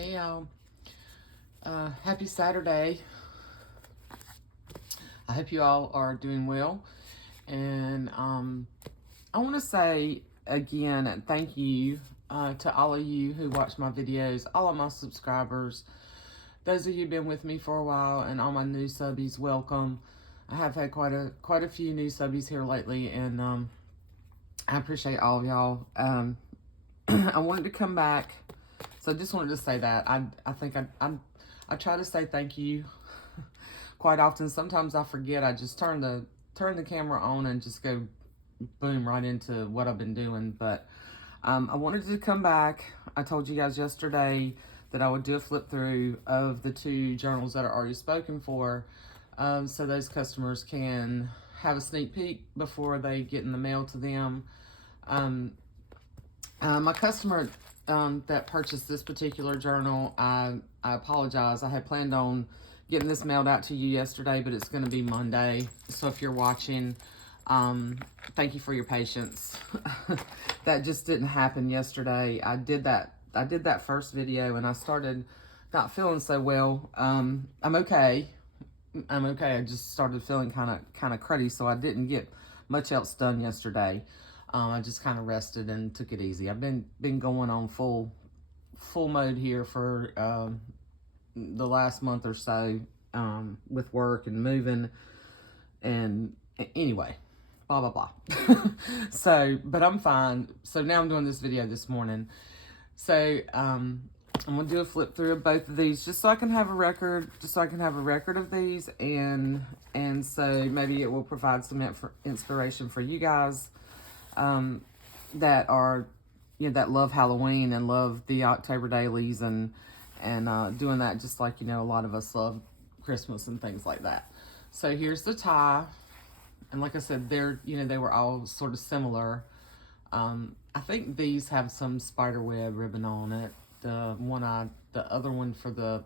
Hey y'all, happy Saturday. I hope you all are doing well. And I want to say again, thank you to all of you who watch my videos, all of my subscribers, those of you who've been with me for a while, and all my new subbies, welcome. I have had quite a few new subbies here lately, and I appreciate all of y'all. I wanted to come back. So I just wanted to say that I think I try to say thank you quite often. Sometimes I forget. I just turn the camera on and just go boom right into what I've been doing. But I wanted to come back. I told you guys yesterday that I would do a flip through of the 2 journals that are already spoken for, so those customers can have a sneak peek before they get in the mail to them. My customer that purchased this particular journal, I apologize. I had planned on getting this mailed out to you yesterday, but it's going to be Monday. So if you're watching, thank you for your patience. That just didn't happen yesterday. I did that first video, and I started not feeling so well. I'm okay. I just started feeling kind of cruddy, so I didn't get much else done yesterday. I just kind of rested and took it easy. I've been going on full mode here for the last month or so, with work and moving, and anyway, blah blah blah. So, but I'm fine. So now I'm doing this video this morning. So I'm gonna do a flip through of both of these, just so I can have a record, of these, and so maybe it will provide some inspiration for you guys that are, that love Halloween and love the October dailies, and doing that just like, a lot of us love Christmas and things like that. So here's the tie, and like I said, they were all sort of similar. I think these have some spider web ribbon on it. The other one for the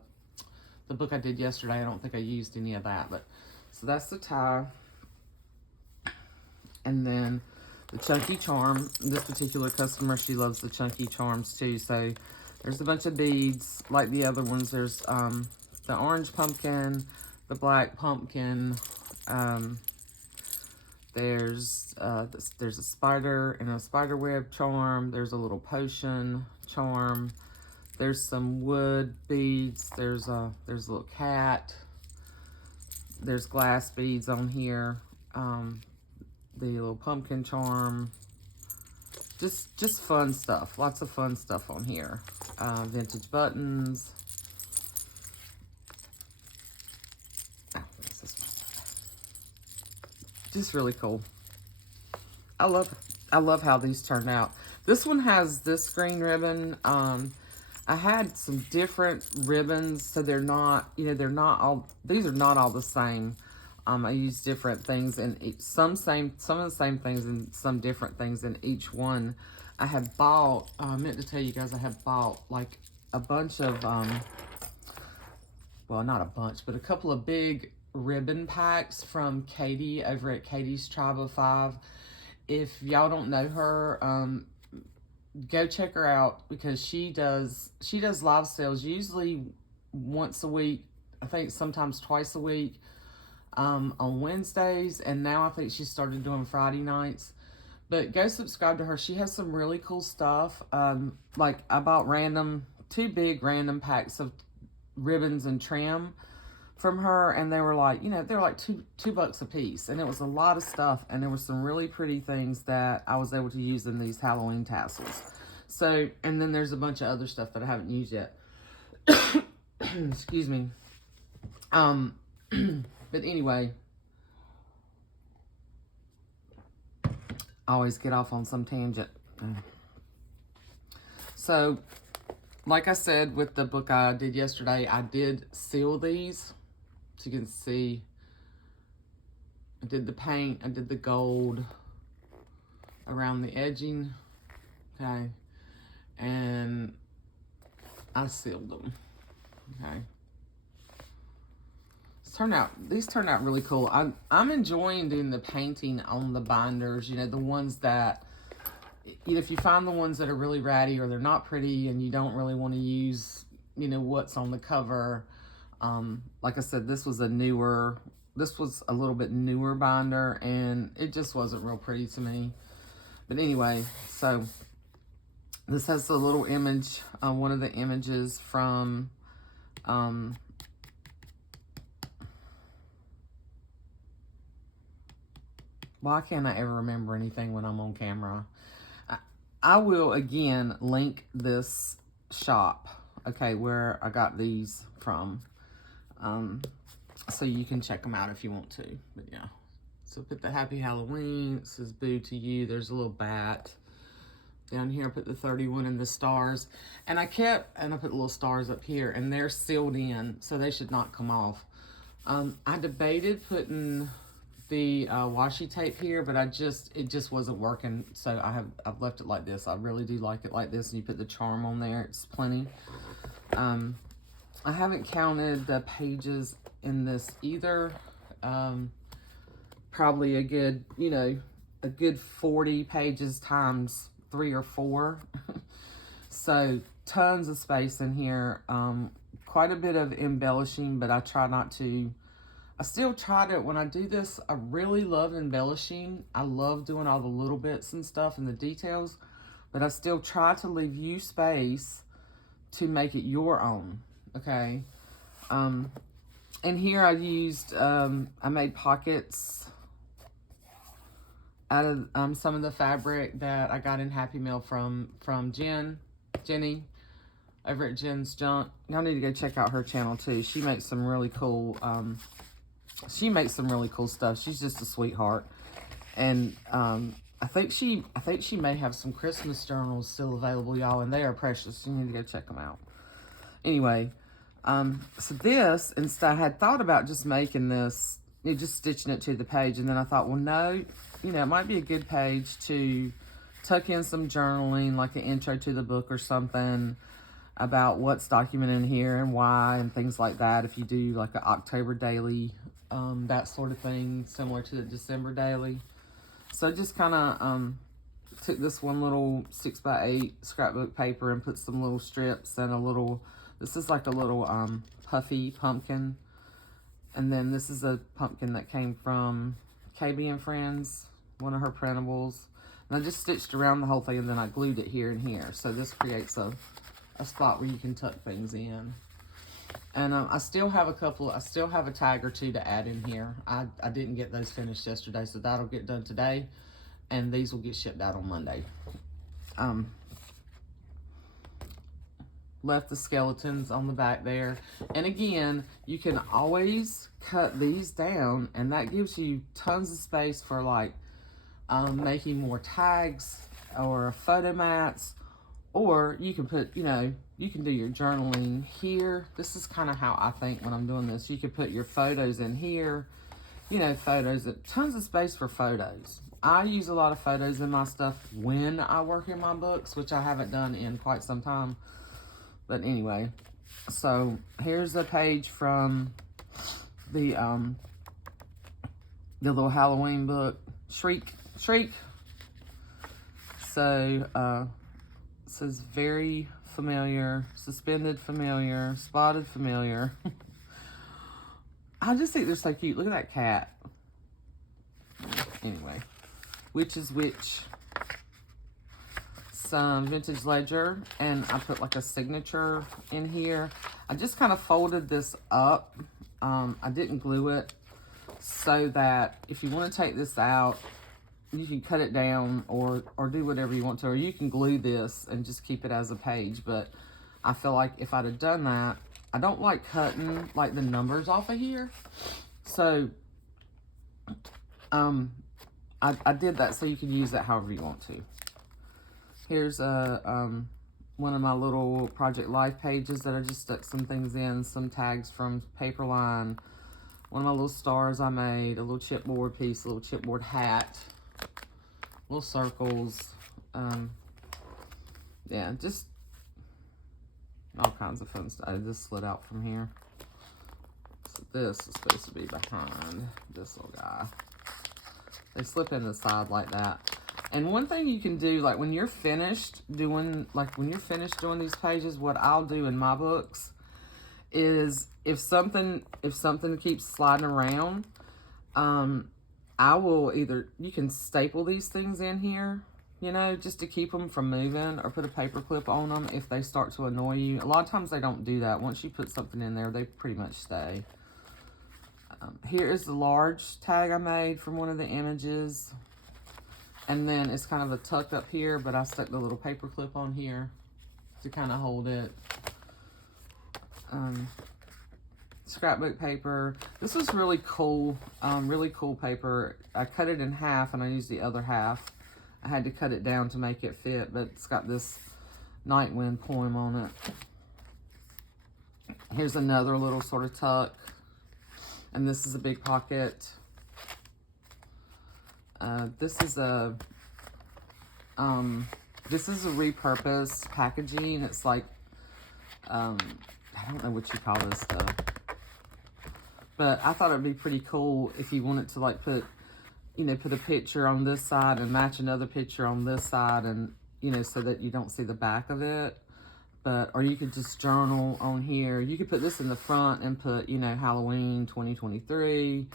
book I did yesterday, I don't think I used any of that, but so that's the tie. And then the chunky charm. This particular customer, she loves the chunky charms too. So there's a bunch of beads like the other ones. There's the orange pumpkin, the black pumpkin. There's a spider and a spider web charm. There's a little potion charm. There's some wood beads. There's a little cat. There's glass beads on here. The little pumpkin charm, just fun stuff, lots of fun stuff on here. Vintage buttons. Just really cool. I love how these turned out. This one has this green ribbon. I had some different ribbons, so they're not all, these are not all the same. I use different things in each, some of the same things and some different things in each one. I have bought, I meant to tell you guys, I have bought like a bunch of, well, not a bunch, but a couple of big ribbon packs from Katie over at Katie's Tribe of 5. If y'all don't know her, go check her out, because she does live sales usually once a week. I think sometimes twice a week. On Wednesdays, and now I think she started doing Friday nights. But go subscribe to her. She has some really cool stuff. Like I bought 2 big random packs of ribbons and trim from her, and they were like, they were like two bucks a piece, and it was a lot of stuff, and there were some really pretty things that I was able to use in these Halloween tassels. So, and then there's a bunch of other stuff that I haven't used yet. Excuse me. But anyway, I always get off on some tangent. So, like I said, with the book I did yesterday, I did seal these. So you can see, I did the paint, I did the gold around the edging, okay? And I sealed them, okay? These turned out really cool. I'm enjoying doing the painting on the binders, the ones that, if you find the ones that are really ratty or they're not pretty and you don't really want to use you know, what's on the cover. Like I said, this was a little bit newer binder, and it just wasn't real pretty to me. But anyway, so this has a little image, one of the images from, why can't I ever remember anything when I'm on camera? I will, again, link this shop, okay, where I got these from. So you can check them out if you want to. But yeah. So put the Happy Halloween. It says boo to you. There's a little bat. Down here, I put the 31 and the stars. And I put little stars up here, and they're sealed in, so they should not come off. I debated putting the washi tape here, but it just wasn't working, so I've left it like this. I really do like it like this, and you put the charm on there. It's plenty. I haven't counted the pages in this either. Probably a good, you know, a good 40 pages times 3 or 4. So tons of space in here. Quite a bit of embellishing, but I try not to. I still try to, when I do this, I really love embellishing. I love doing all the little bits and stuff and the details, but I still try to leave you space to make it your own, okay? And here I used, I made pockets out of some of the fabric that I got in Happy Meal from Jenny, over at Jen's Junk. Y'all need to go check out her channel too. She makes some really cool, stuff. She's just a sweetheart. And I think she may have some Christmas journals still available, y'all, and they are precious. You need to go check them out. Anyway, so this, instead, I had thought about just making this, just stitching it to the page, and then I thought, well, no, you know, it might be a good page to tuck in some journaling, like an intro to the book or something, about what's documented in here and why and things like that. If you do like an October daily, that sort of thing, similar to the December daily. So I just kind of took this one little 6x8 scrapbook paper and put some little strips and a little, this is like a little puffy pumpkin. And then this is a pumpkin that came from KB and Friends, one of her printables. And I just stitched around the whole thing, and then I glued it here and here. So this creates a spot where you can tuck things in. And I still have a tag or two to add in here. I didn't get those finished yesterday, so that'll get done today. And these will get shipped out on Monday. Left the skeletons on the back there. And again, you can always cut these down, and that gives you tons of space for like making more tags or photo mats. Or you can put, you know, you can do your journaling here. This is kind of how I think when I'm doing this. You could put your photos in here. You know, photos, tons of space for photos. I use a lot of photos in my stuff when I work in my books, which I haven't done in quite some time. But anyway, so here's a page from the little Halloween book, Shriek. So, it says very familiar, suspended familiar, spotted familiar. I just think they're so cute. Look at that cat. Anyway, Which is Which. Some vintage ledger, and I put like a signature in here. I just kind of folded this up. I didn't glue it, so that if you want to take this out, you can cut it down or do whatever you want to, or you can glue this and just keep it as a page. But I feel like if I'd have done that, I don't like cutting like the numbers off of here. So I did that so you can use that however you want to. Here's one of my little Project Life pages that I just stuck some things in, some tags from Paperline. One of my little stars I made, a little chipboard piece, a little chipboard hat, little circles. Yeah, just all kinds of fun stuff. I just slid out from here. So this is supposed to be behind this little guy. They slip in the side like that. And one thing you can do, like when you're finished doing these pages, what I'll do in my books is if something keeps sliding around, I will you can staple these things in here, you know, just to keep them from moving, or put a paper clip on them if they start to annoy you. A lot of times they don't do that. Once you put something in there, they pretty much stay. Here is the large tag I made from one of the images. And then it's kind of a tuck up here, but I stuck the little paper clip on here to kind of hold it. Scrapbook paper. This was really cool paper. I cut it in half and I used the other half. I had to cut it down to make it fit, but it's got this Night Wind poem on it. Here's another little sort of tuck. And this is a big pocket. This is a repurposed packaging. It's like, I don't know what you call this stuff. But I thought it'd be pretty cool if you wanted to like put a picture on this side and match another picture on this side, and, you know, so that you don't see the back of it. But, or you could just journal on here. You could put this in the front and put, you know, Halloween 2023.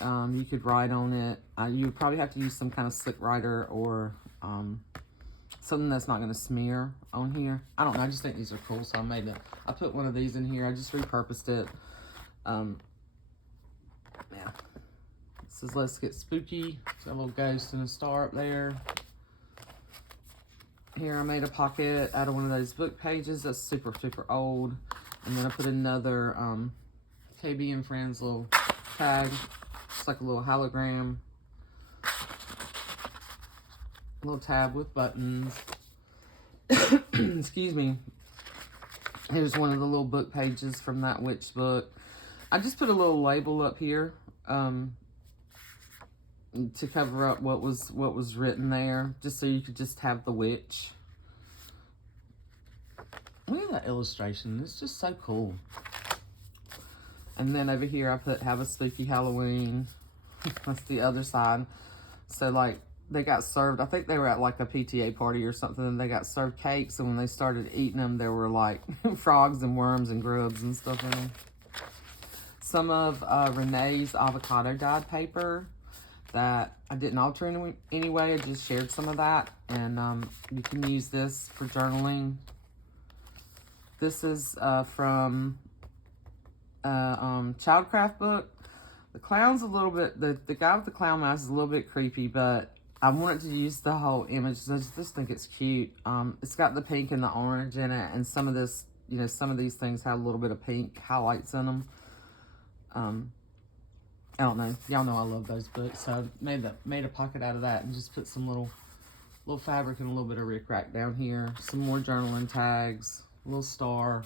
You could write on it. You would probably have to use some kind of slick writer or something that's not going to smear on here. I don't know. I just think these are cool, so I put one of these in here. I just repurposed it. Yeah. This is Let's Get Spooky. Got a little ghost and a star up there. Here I made a pocket out of one of those book pages that's super, super old. And then I put another KB and Friends little tag. It's like a little hologram. A little tab with buttons. Excuse me. Here's one of the little book pages from that witch book. I just put a little label up here to cover up what was written there, just so you could just have the witch. Look at that illustration. It's just so cool. And then over here I put Have a Spooky Halloween. That's the other side. So like they got served, I think they were at like a PTA party or something, and they got served cakes, and when they started eating them, there were like frogs and worms and grubs and stuff in them. Some of Renee's avocado dyed paper that I didn't alter in any way. I just shared some of that, and you can use this for journaling. This is from Childcraft book. The clown's a little bit, the guy with the clown mask is a little bit creepy, but I wanted to use the whole image. I just think it's cute. It's got the pink and the orange in it, and some of this, you know, some of these things have a little bit of pink highlights in them. I don't know. Y'all know I love those books, so I made a pocket out of that and just put some little fabric and a little bit of rickrack down here. Some more journaling tags, a little star,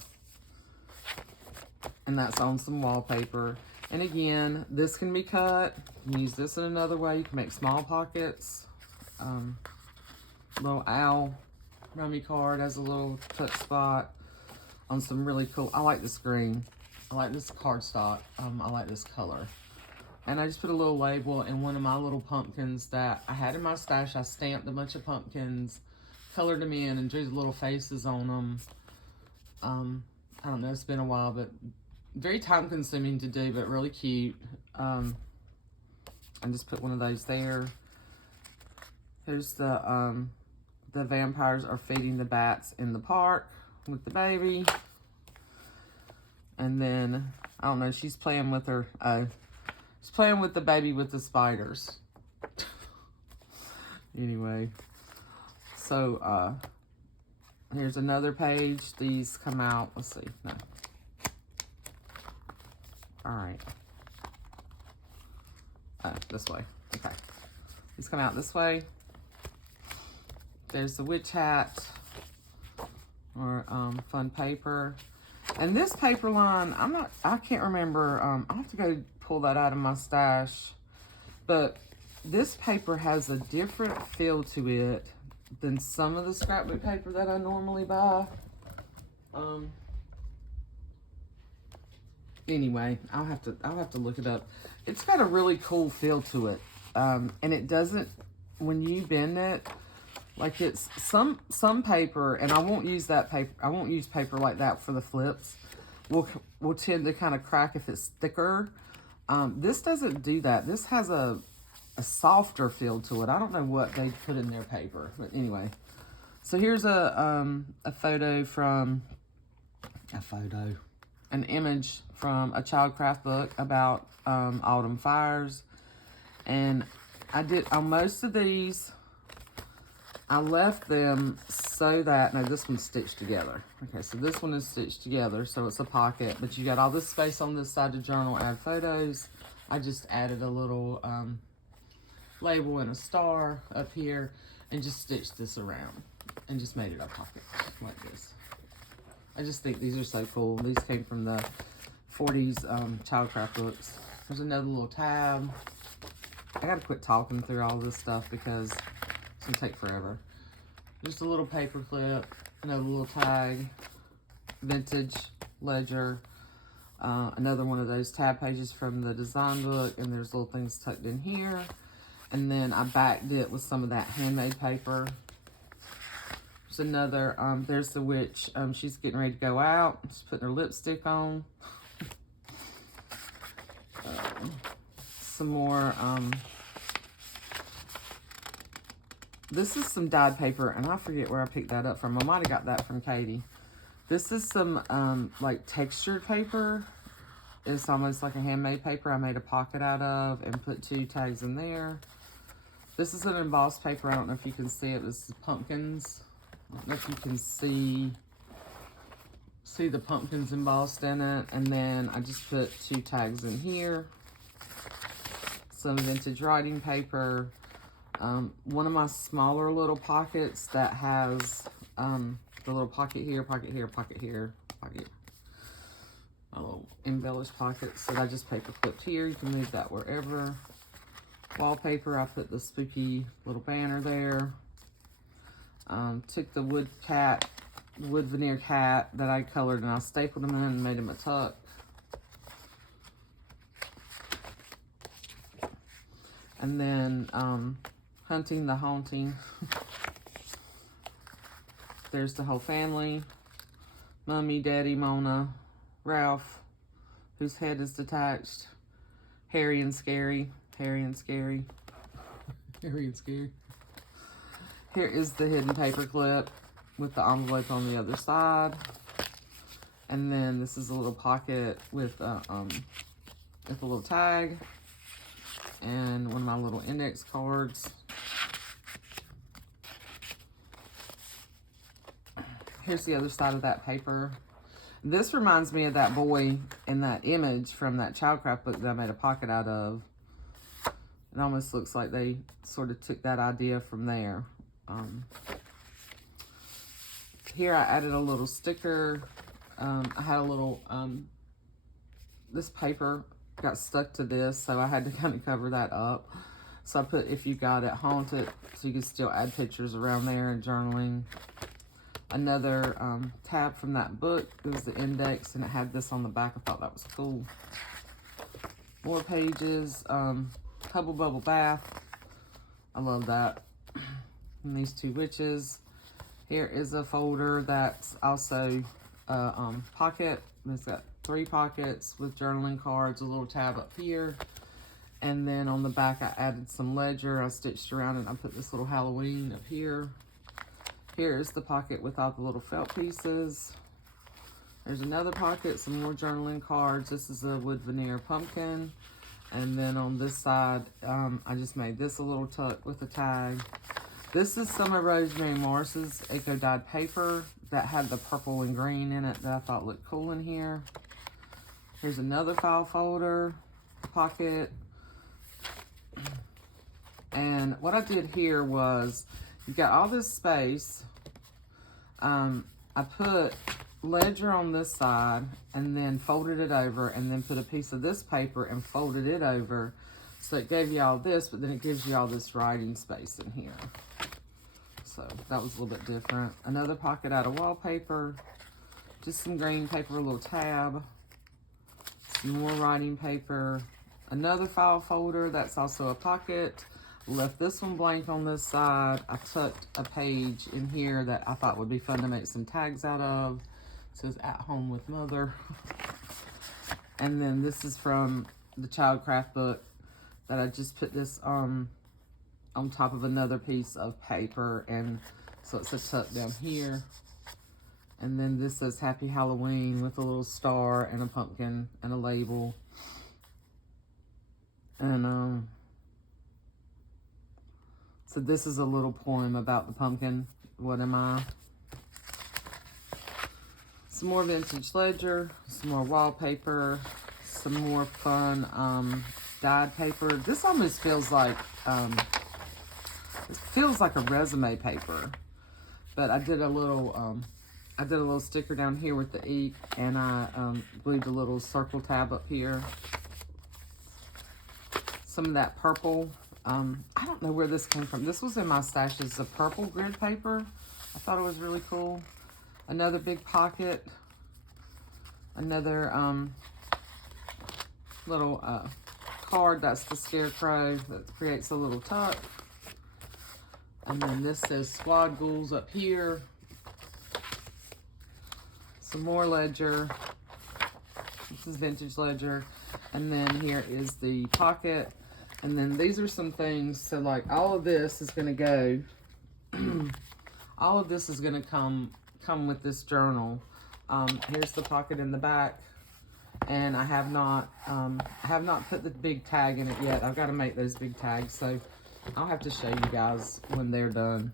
and that's on some wallpaper. And again, this can be cut. You can use this in another way. You can make small pockets. Little owl rummy card has a little touch spot on some really cool. I like this green. I like this cardstock. I like this color. And I just put a little label in one of my little pumpkins that I had in my stash. I stamped a bunch of pumpkins, colored them in, and drew the little faces on them. I don't know, it's been a while, but very time consuming to do, but really cute. I just put one of those there. Here's the vampires are feeding the bats in the park with the baby. And then, I don't know, she's playing with her, she's playing with the baby with the spiders. Anyway, so, here's another page. These come out, let's see, no. All right. This way, okay. These come out this way. There's the witch hat, or fun paper. And this paper line, I can't remember, I'll have to go pull that out of my stash. But this paper has a different feel to it than some of the scrapbook paper that I normally buy. Anyway, I'll have to look it up. It's got a really cool feel to it. And it doesn't when you bend it, like it's some paper, and I won't use that paper. I won't use paper like that for the flips. Will tend to kind of crack if it's thicker. This doesn't do that. This has a softer feel to it. I don't know what they put in their paper, but anyway. So here's an image from a Childcraft book about autumn fires. And I did, on most of these, I left them so that, no, this one's stitched together. Okay, so this one is stitched together, so it's a pocket, but you got all this space on this side to journal, add photos. I just added a little label and a star up here and just stitched this around and just made it a pocket like this. I just think these are so cool. These came from the 40s Childcraft books. There's another little tab. I gotta quit talking through all this stuff because it's gonna take forever. Just a little paper clip, another little tag, vintage ledger, another one of those tab pages from the design book, and there's little things tucked in here. And then I backed it with some of that handmade paper. There's another, there's the witch. She's getting ready to go out. She's putting her lipstick on. Some more, this is some dyed paper, and I forget where I picked that up from. I might have got that from Katie. This is some, like, textured paper. It's almost like a handmade paper I made a pocket out of and put 2 tags in there. This is an embossed paper. I don't know if you can see it. This is pumpkins. I don't know if you can see the pumpkins embossed in it. And then I just put 2 tags in here. Some vintage writing paper. One of my smaller little pockets that has the little pocket here, pocket here, pocket here, pocket. A little embellished pockets that I just paper clipped here. You can move that wherever. Wallpaper, I put the spooky little banner there. Took the wood veneer cat that I colored, and I stapled him in and made him a tuck. And then Hunting the Haunting. There's the whole family. Mummy, Daddy, Mona, Ralph, whose head is detached. Harry and Scary. Harry and Scary. Harry and Scary. Here is the hidden paper clip with the envelope on the other side. And then this is a little pocket with a little tag. And one of my little index cards. Here's the other side of that paper. This reminds me of that boy in that image from that Childcraft book that I made a pocket out of. It almost looks like they sort of took that idea from there. Here I added a little sticker. I had a little, this paper got stuck to this, so I had to kind of cover that up. So I put, if you got it, haunted, so you can still add pictures around there and journaling. Another tab from that book. It was the index, and it had this on the back. I thought that was cool. More pages. Hubble Bubble Bath. I love that. And these 2 witches. Here is a folder that's also a pocket. It's got 3 pockets with journaling cards, a little tab up here. And then on the back, I added some ledger. I stitched around it. I put this little Halloween up here. Here's the pocket with all the little felt pieces. There's another pocket, some more journaling cards. This is a wood veneer pumpkin. And then on this side, I just made this a little tuck with a tag. This is some of Rosemary Morris's Eco Dyed paper that had the purple and green in it that I thought looked cool in here. Here's another file folder, pocket. And what I did here was, you've got all this space. I put ledger on this side and then folded it over, and then put a piece of this paper and folded it over. So it gave you all this, but then it gives you all this writing space in here. So that was a little bit different. Another pocket out of wallpaper. Just some green paper, a little tab. Some more writing paper. Another file folder that's also a pocket. left this one blank on this side. I tucked a page in here that I thought would be fun to make some tags out of. It says at home with mother. And then this is from the Childcraft book that I just put this on top of another piece of paper, and so it's a tuck down here. And then this says Happy Halloween with a little star and a pumpkin and a label. And so this is a little poem about the pumpkin. What am I? Some more vintage ledger, some more wallpaper, some more fun dyed paper. This almost feels like it feels like a resume paper, but I did a little sticker down here with the ink, and I glued a little circle tab up here. Some of that purple. I don't know where this came from. This was in my stashes of purple grid paper. I thought it was really cool. Another big pocket. Another little card. That's the scarecrow that creates a little tuck. And then this says Squad Ghouls up here. Some more ledger. This is vintage ledger. And then here is the pocket. And then these are some things. So like all of this is going to go. All of this is going to come with this journal. Here's the pocket in the back. And I have not put the big tag in it yet. I've got to make those big tags. So I'll have to show you guys when they're done.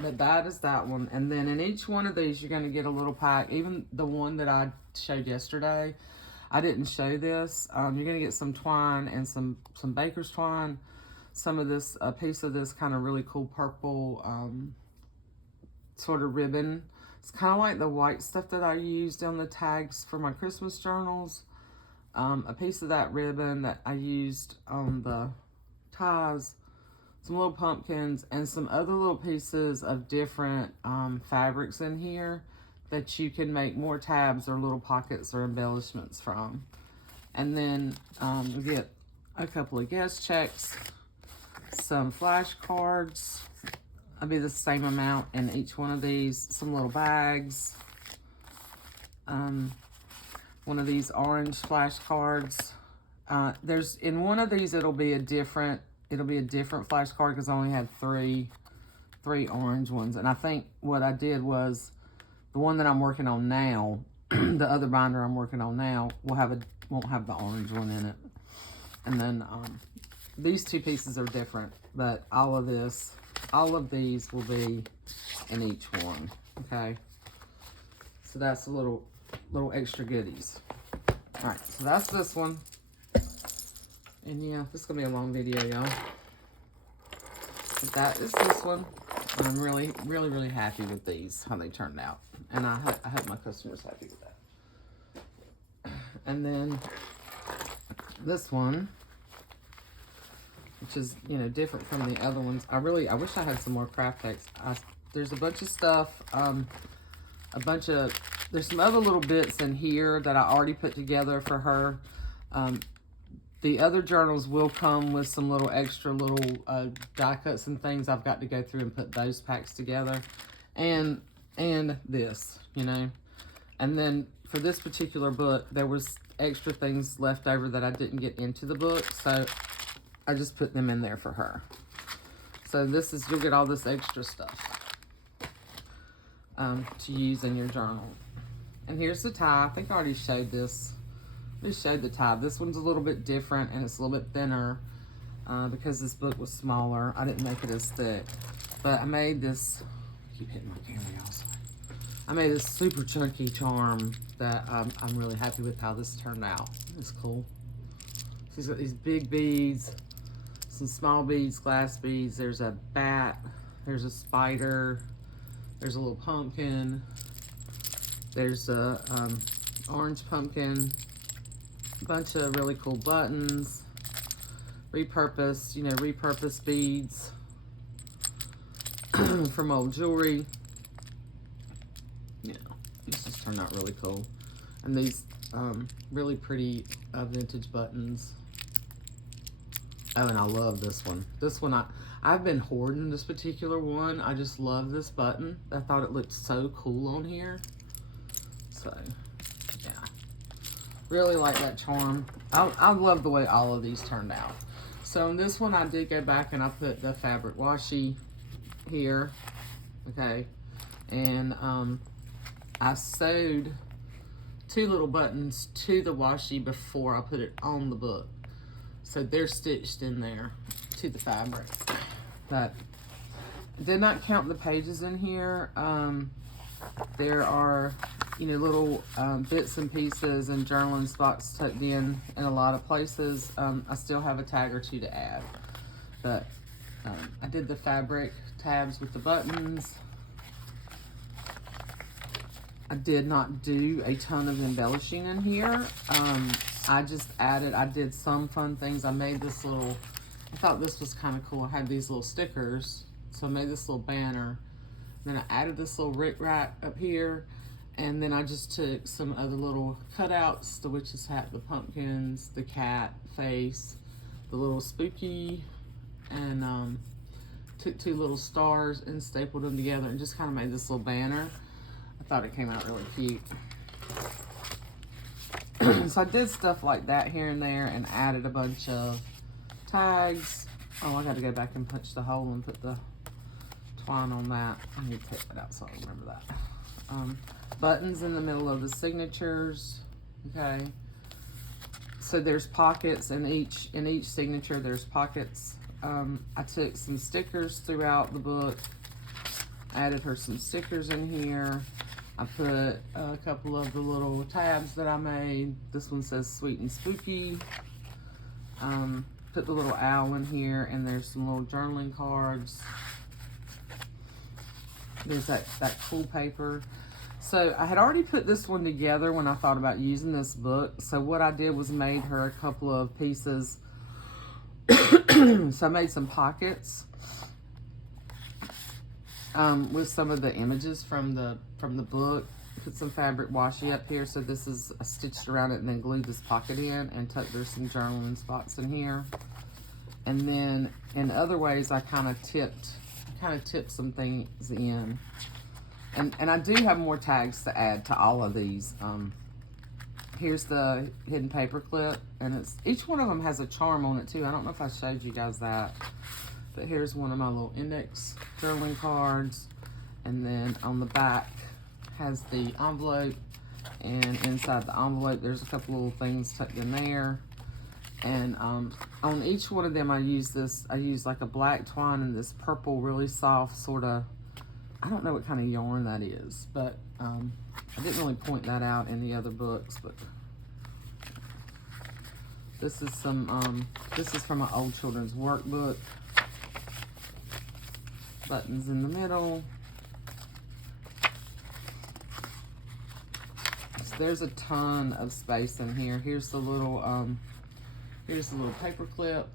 But that is that one. And then in each one of these, you're going to get a little pack. Even the one that I showed yesterday, I didn't show this. You're going to get some twine and some baker's twine. Some of this, a piece of this kind of really cool purple sort of ribbon. It's kind of like the white stuff that I used on the tags for my Christmas journals. A piece of that ribbon that I used on the ties. Some little pumpkins, and some other little pieces of different fabrics in here that you can make more tabs or little pockets or embellishments from. And then we get a couple of guest checks, some flashcards. I'll be the same amount in each one of these. Some little bags. One of these orange flashcards. There's in one of these it'll be a different flashcard because I only had three orange ones. And I think what I did was the one that I'm working on now, the other binder I'm working on now, won't have the orange one in it. And then these two pieces are different, but all of these will be in each one. Okay. So that's a little extra goodies. All right, so that's this one. And yeah, this is going to be a long video, y'all. But that is this one. I'm really, really, really happy with these, how they turned out. And I hope my customers happy with that. And then this one, which is, you know, different from the other ones. I wish I had some more craft text. There's a bunch of stuff, there's some other little bits in here that I already put together for her. The other journals will come with some little extra die cuts and things. I've got to go through and put those packs together. And this, you know. And then for this particular book, there was extra things left over that I didn't get into the book. So I just put them in there for her. So this is, you'll get all this extra stuff to use in your journal. And here's the tie. I think I already showed this. We showed the tie. This one's a little bit different and it's a little bit thinner because this book was smaller. I didn't make it as thick. But I made this, I keep hitting my camera, y'all. I made this super chunky charm that I'm really happy with how this turned out. It's cool. She's got these big beads, some small beads, glass beads. There's a bat, there's a spider, there's a little pumpkin, there's a orange pumpkin, a bunch of really cool buttons, repurposed beads from old jewelry. Yeah, these just turned out really cool. And these really pretty vintage buttons. Oh, and I love this one. This one, I've been hoarding this particular one. I just love this button. I thought it looked so cool on here. So, yeah. Really like that charm. I love the way all of these turned out. So in this one, I did go back and I put the fabric washi here. Okay. And I sewed 2 little buttons to the washi before I put it on the book. So they're stitched in there to the fabric. But I did not count the pages in here. There are, you know, little bits and pieces and journaling spots tucked in a lot of places. I still have a tag or 2 to add. But I did the fabric tabs with the buttons. I did not do a ton of embellishing in here. I just added, I did some fun things. I made this little, I thought this was kind of cool. I had these little stickers. So I made this little banner. Then I added this little rick-rack up here. And then I just took some other little cutouts, the witch's hat, the pumpkins, the cat face, the little spooky, and took 2 little stars and stapled them together and just kind of made this little banner. I thought it came out really cute. So I did stuff like that here and there and added a bunch of tags. Oh, I got to go back and punch the hole and put the twine on that. I need to take that out so I remember that. Buttons in the middle of the signatures. Okay. So there's pockets in each signature. There's pockets. I took some stickers throughout the book. Added her some stickers in here. I put a couple of the little tabs that I made. This one says Sweet and Spooky. Put the little owl in here, and there's some little journaling cards. There's that cool paper. So I had already put this one together when I thought about using this book. So what I did was made her a couple of pieces. So I made some pockets with some of the images from the book. Put some fabric washi up here. So this is stitched around it and then glued this pocket in and there's some journaling spots in here. And then in other ways, I kind of tipped some things in. And I do have more tags to add to all of these. Here's the hidden paper clip, and each one of them has a charm on it too. I don't know if I showed you guys that, but here's one of my little index journaling cards, and then on the back has the envelope, and inside the envelope there's a couple little things tucked in there. And on each one of them I use like a black twine and this purple really soft sort of, I don't know what kind of yarn that is, but I didn't really point that out in the other books. But this is this is from an old children's workbook. Buttons in the middle. So there's a ton of space in here. Here's the little paper clip.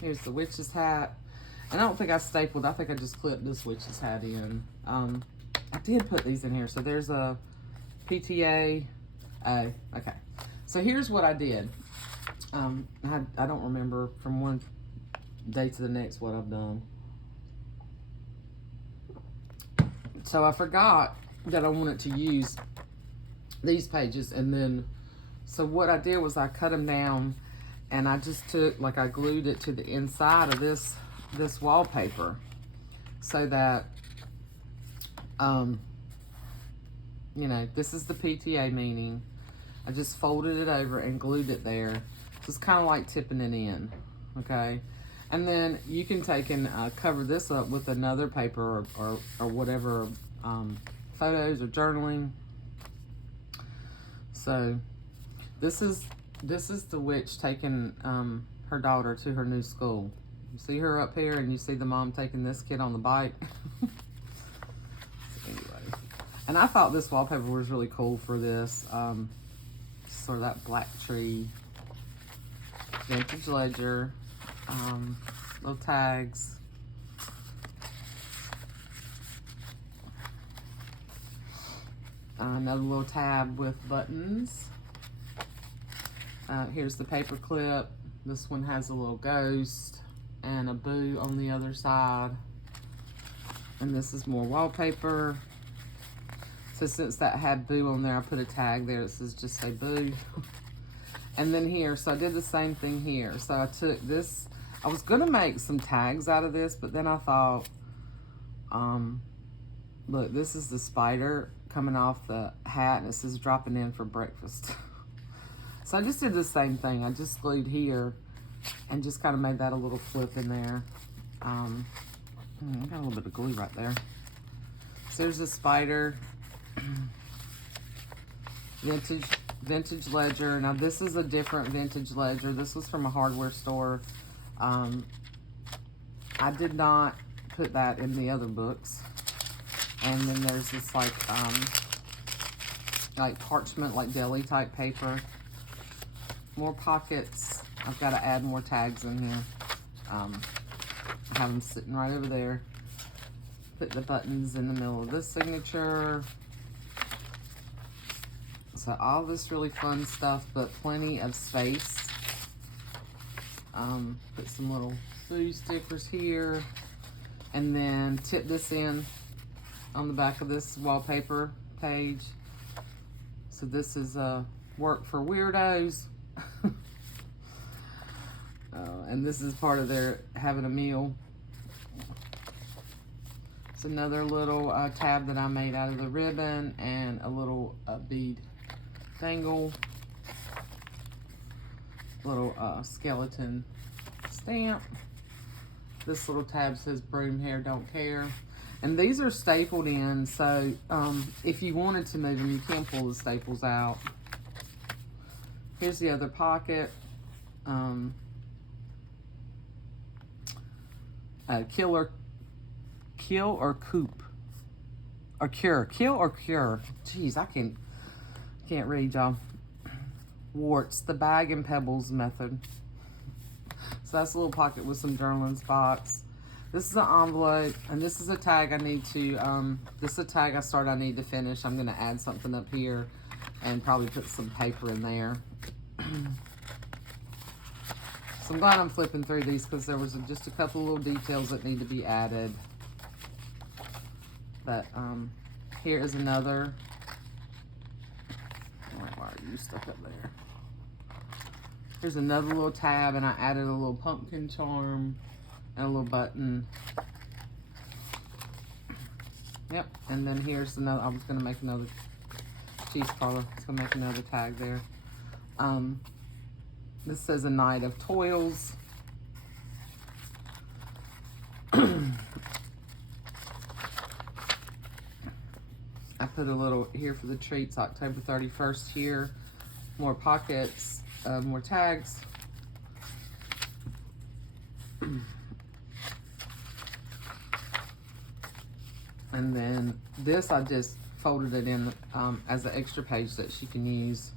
Here's the witch's hat. And I don't think I stapled, I think I just clipped this witch's hat in. I did put these in here. So there's a PTA. Okay. So here's what I did. I don't remember from one day to the next what I've done. So I forgot that I wanted to use these pages, and then, so what I did was I cut them down and I just took, like I glued it to the inside of this wallpaper so that, you know, this is the PTA meaning. I just folded it over and glued it there. So it's kind of like tipping it in, okay? And then you can take and cover this up with another paper or whatever, photos or journaling. So this is the witch taking her daughter to her new school. You see her up here, and you see the mom taking this kid on the bike. So anyway, and I thought this wallpaper was really cool for this. Sort of that black tree, vintage ledger, little tags. Another little tab with buttons. Here's the paper clip. This one has a little ghost. and a boo on the other side. And this is more wallpaper. So since that had boo on there, I put a tag there that says just say boo. And then here, so I did the same thing here. So I took this, I was gonna make some tags out of this, but then I thought, look, this is the spider coming off the hat, and it says dropping in for breakfast. So I just did the same thing. I just glued here and just kind of made that a little flip in there. I got a little bit of glue right there. So there's a spider. Vintage ledger. Now this is a different vintage ledger. This was from a hardware store. I did not put that in the other books. And then there's this like parchment, like deli type paper. More pockets. I've got to add more tags in here. I have them sitting right over there. Put the buttons in the middle of this signature. So all this really fun stuff, but plenty of space. Put some little food stickers here. And then tip this in on the back of this wallpaper page. So this is work for weirdos. And this is part of their having a meal. It's another little tab that I made out of the ribbon, and a little bead dangle. Little skeleton stamp. This little tab says broom hair don't care. And these are stapled in, so if you wanted to move them, you can pull the staples out. Here's the other pocket. Kill or coop. Or cure. Kill or cure. Jeez, I can't read, y'all. Warts, the bag and pebbles method. So that's a little pocket with some journaling spots. This is an envelope, and this is a tag I need to, this is a tag I need to finish. I'm gonna add something up here and probably put some paper in there. So I'm glad I'm flipping through these, because there was just a couple little details that need to be added. But here is another. Why are you stuck up there? Here's another little tab, and I added a little pumpkin charm and a little button. Yep, and then here's another. I was gonna make another cheese collar. I was gonna make another tag there. This says a night of toils. I put a little here for the treats, October 31st here. More pockets, more tags. And then this, I just folded it in as an extra page that she can use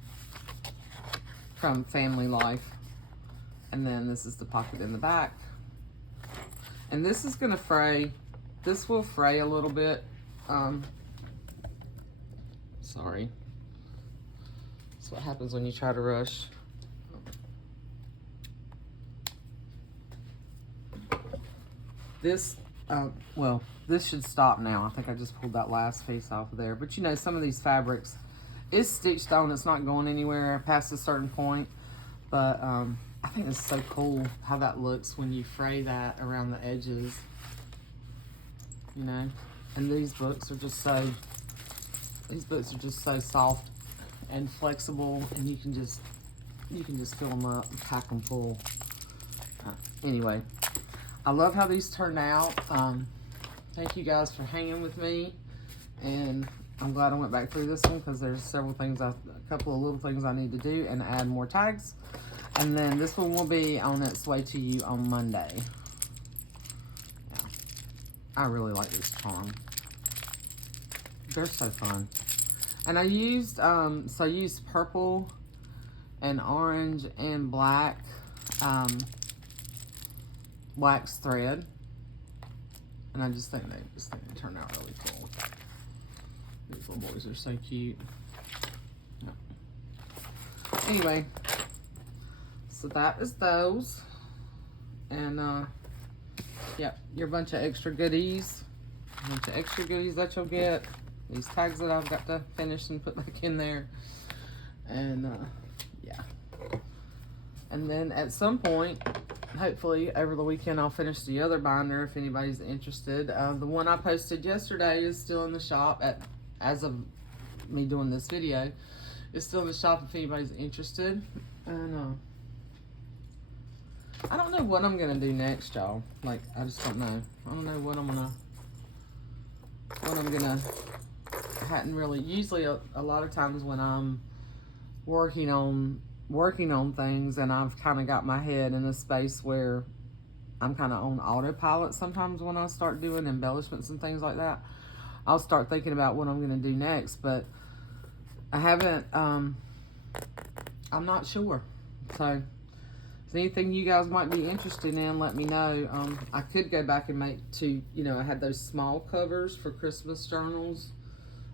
from Family Life. And then this is the pocket in the back. And this is gonna fray. This will fray a little bit. Sorry. That's what happens when you try to rush. This, well, this should stop now. I think I just pulled that last piece off of there. But you know, some of these fabrics, it's stitched on. It's not going anywhere past a certain point. But I think it's so cool how that looks when you fray that around the edges. You know, and these books are just so soft and flexible, and you can just fill them up and pack them full. Anyway, I love how these turned out. Thank you guys for hanging with me, and I'm glad I went back through this one, because there's a couple of little things I need to do and add more tags. And then this one will be on its way to you on Monday. Yeah, I really like this charm. They're so fun. And I used, I used purple and orange and black wax thread. And I just think they turned out really cool. These little boys are so cute. Yeah. Anyway, so that is those. And Yep, your bunch of extra goodies. A bunch of extra goodies that you'll get. These tags that I've got to finish and put back in there. And, yeah. And then at some point, hopefully over the weekend, I'll finish the other binder if anybody's interested. The one I posted yesterday is still in the shop as of me doing this video. It's still in the shop if anybody's interested. And I don't know what I'm gonna do next, y'all. Like, I just don't know. I don't know what I'm gonna I hadn't really, usually a lot of times when I'm working on things and I've kind of got my head in a space where I'm kind of on autopilot sometimes when I start doing embellishments and things like that, I'll start thinking about what I'm going to do next, but I haven't, I'm not sure. So if anything you guys might be interested in, let me know. I could go back and make I had those small covers for Christmas journals.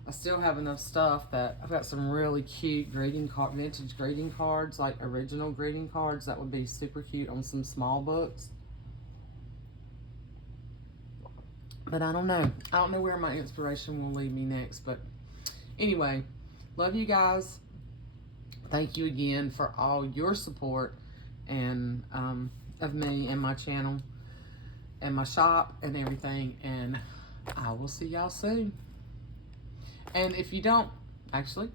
I still have enough stuff that I've got some really cute vintage greeting cards, like original greeting cards that would be super cute on some small books. But I don't know. I don't know where my inspiration will lead me next. But anyway, love you guys. Thank you again for all your support and of me and my channel and my shop and everything. And I will see y'all soon. And if you don't, actually,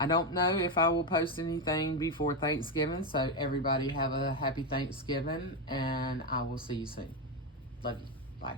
I don't know if I will post anything before Thanksgiving. So everybody have a happy Thanksgiving, and I will see you soon. Love you. Bye.